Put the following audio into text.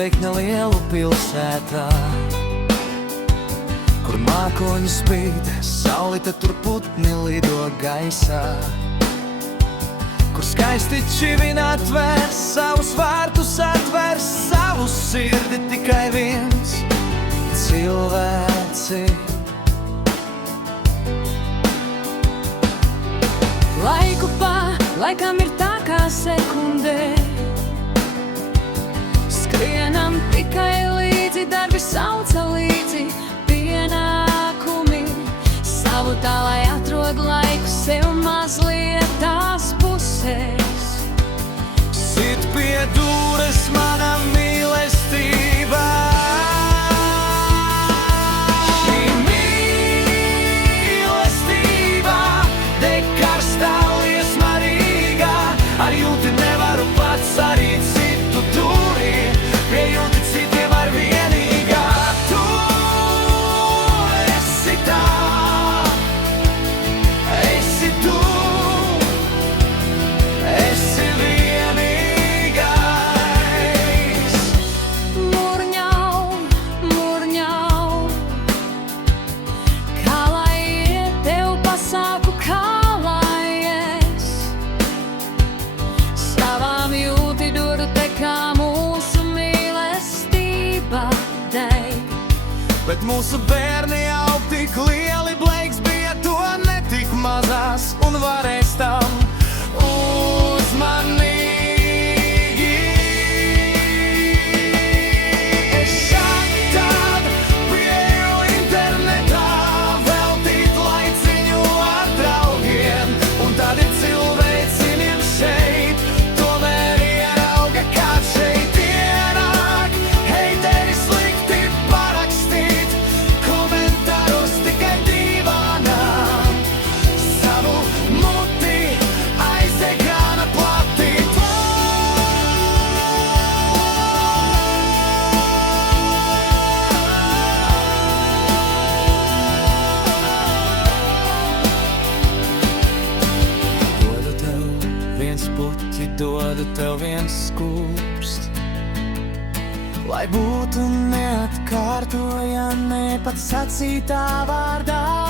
zvaigzne lielu pilsētā, kur mākoņi spīd, saulīte tur putni lido gaisā, kur skaisti čivini atvēr savus vārtus, atvēr savu sirdi tikai viens cilvēci. Laiku pa laikam ir tā kā sekundē, skrienam tikai līdzi, darbi sauca līdzi, pienākumi savu tā, lai atrod laiku sev mazliet tās pusēs. Sit pie dūres mana mīlestībā, šī mīlestība deg karstā liesma Rīgā, ar jūti nevaru pats arī citu dūri, pie jūti citiem ar vienīgā. Tu esi tā, esi tu, esi vienīgais. Murņau, murņau, kā lai iet tev pasāku, kā lai es savām jūti duru te kā mūsu mīlestība deg. Bet mūsu bērni jau tik lieli, Bleiks bija to netik mazās un varēs tam uzmanīgi. Es šad tad pieeju internetā, veltīt laiciņu ar draugiem, un tad ir cilvēciņiem šeit, tomēr ierauga kāds šeit ienāk. Heiteri slikti parakstīt, komentāros tikai dīvainām, savu muti aizeg gana plati. Dodu tev viens puķi, dodu tev viens skūpsts, lai būtu neatkārtojami pats sacītā vārdā.